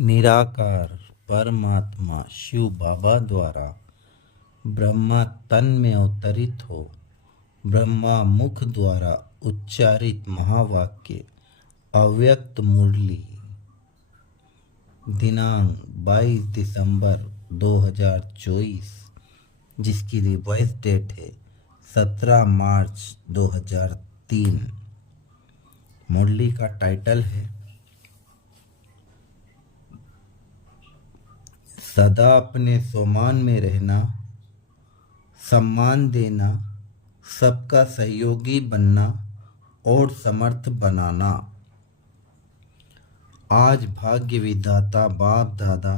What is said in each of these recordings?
निराकार परमात्मा शिव बाबा द्वारा ब्रह्मा तन में अवतरित हो ब्रह्मा मुख द्वारा उच्चारित महावाक्य अव्यक्त मुरली दिनांक 22 दिसंबर 2024, जिसकी रिवाइज डेट है 17 मार्च 2003। मुरली का टाइटल है सदा अपने स्वमान में रहना, सम्मान देना, सबका सहयोगी बनना और समर्थ बनाना। आज भाग्य विधाता बाप दादा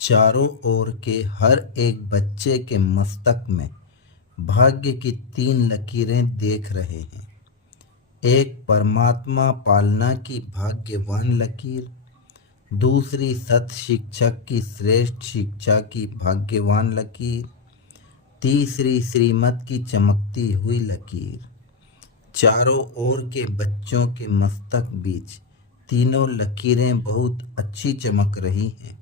चारों ओर के हर एक बच्चे के मस्तक में भाग्य की 3 लकीरें देख रहे हैं। एक परमात्मा पालना की भाग्यवान लकीर, दूसरी सत शिक्षक की श्रेष्ठ शिक्षा की भाग्यवान लकीर, तीसरी श्रीमत की चमकती हुई लकीर। चारों ओर के बच्चों के मस्तक बीच तीनों लकीरें बहुत अच्छी चमक रही हैं।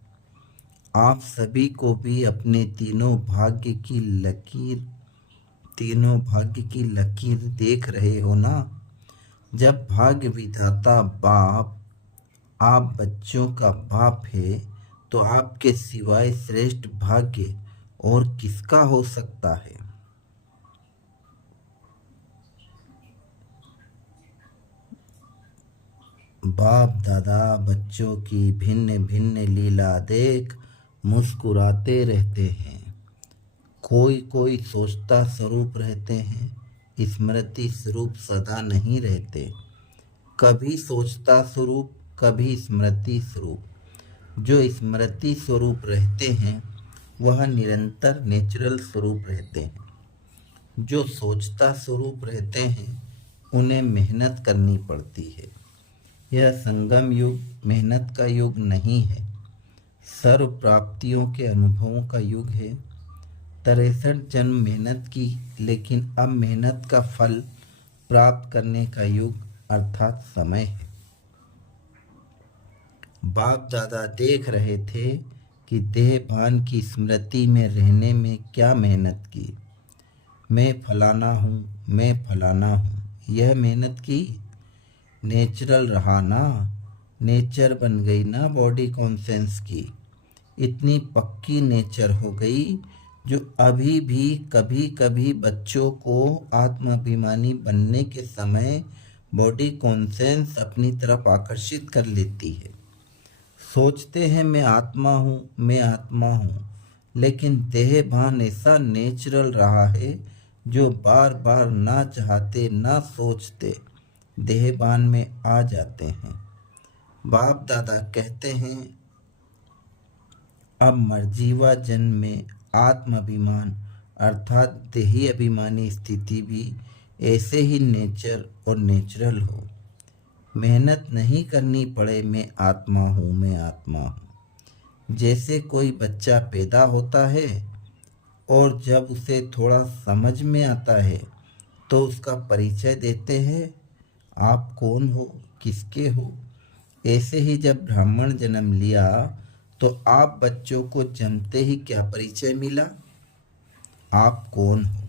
आप सभी को भी अपने तीनों भाग्य की लकीर देख रहे हो ना। जब भाग्य विधाता बाप आप बच्चों का बाप है तो आपके सिवाय श्रेष्ठ भाग्य और किसका हो सकता है। बाप दादा बच्चों की भिन्न भिन्न लीला देख मुस्कुराते रहते हैं। कोई कोई सोचता स्वरूप रहते हैं, स्मृति स्वरूप सदा नहीं रहते। कभी सोचता स्वरूप, कभी स्मृति स्वरूप। जो स्मृति स्वरूप रहते हैं वह निरंतर नेचुरल स्वरूप रहते हैं। जो सोचता स्वरूप रहते हैं उन्हें मेहनत करनी पड़ती है। यह संगम युग मेहनत का युग नहीं है, सर्व प्राप्तियों के अनुभवों का युग है। 63 जन्म मेहनत की, लेकिन अब मेहनत का फल प्राप्त करने का युग अर्थात समय है। बाप दादा देख रहे थे कि देह भान की स्मृति में रहने में क्या मेहनत की। मैं फलाना हूँ, मैं फलाना हूँ, यह मेहनत की। नेचुरल रहा ना, नेचर बन गई ना बॉडी कॉन्सेंस की। इतनी पक्की नेचर हो गई जो अभी भी कभी कभी बच्चों को आत्माभिमानी बनने के समय बॉडी कॉन्सेंस अपनी तरफ आकर्षित कर लेती है। सोचते हैं मैं आत्मा हूँ, मैं आत्मा हूँ, लेकिन देह भान ऐसा नेचुरल रहा है जो बार बार ना चाहते ना सोचते देहभान में आ जाते हैं। बाप दादा कहते हैं अब मर्जीवा जन्म में आत्माभिमान अर्थात देही अभिमानी स्थिति भी ऐसे ही नेचर और नेचुरल हो। मेहनत नहीं करनी पड़े मैं आत्मा हूँ, मैं आत्मा हूँ। जैसे कोई बच्चा पैदा होता है और जब उसे थोड़ा समझ में आता है तो उसका परिचय देते हैं, आप कौन हो, किसके हो। ऐसे ही जब ब्राह्मण जन्म लिया तो आप बच्चों को जन्मते ही क्या परिचय मिला, आप कौन हो।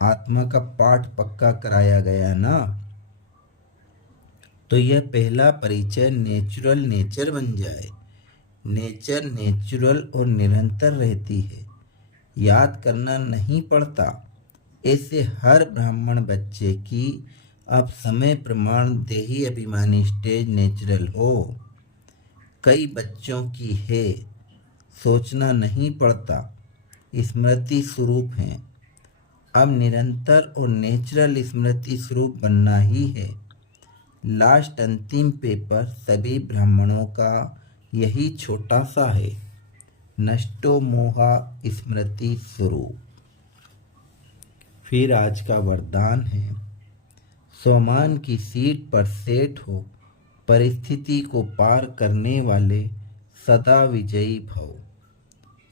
आत्मा का पाठ पक्का कराया गया ना। तो यह पहला परिचय नेचुरल नेचर बन जाए। नेचर नेचुरल और निरंतर रहती है, याद करना नहीं पड़ता। ऐसे हर ब्राह्मण बच्चे की अब समय प्रमाण देही अभिमानी स्टेज नेचुरल हो। कई बच्चों की है, सोचना नहीं पड़ता, स्मृति स्वरूप हैं। अब निरंतर और नेचुरल स्मृति स्वरूप बनना ही है। लास्ट अंतिम पेपर सभी ब्राह्मणों का यही छोटा सा है, नष्टो मोहा स्मृति स्वरूप। फिर आज का वरदान है स्वमान की सीट पर सेट हो, परिस्थिति को पार करने वाले सदा विजयी भव।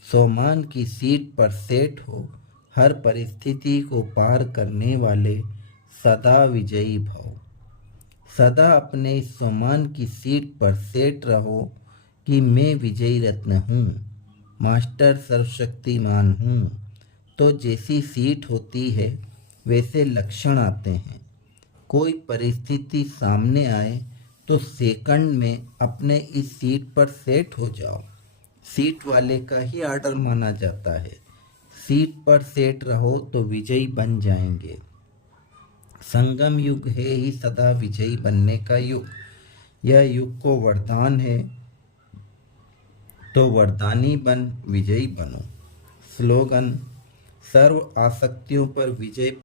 स्वमान की सीट पर सेट हो, हर परिस्थिति को पार करने वाले सदा विजयी भव। सदा अपने स्वमान की सीट पर सेट रहो कि मैं विजयी रत्न हूँ, मास्टर सर्वशक्तिमान हूँ। तो जैसी सीट होती है वैसे लक्षण आते हैं। कोई परिस्थिति सामने आए तो सेकंड में अपने इस सीट पर सेट हो जाओ। सीट वाले का ही आर्डर माना जाता है। सीट पर सेट रहो तो विजयी बन जाएंगे। संगम युग है ही सदा विजयी बनने का युग। यह युग को वरदान है, तो वरदानी बन विजयी बनो। स्लोगन: सर्व आसक्तियों पर विजय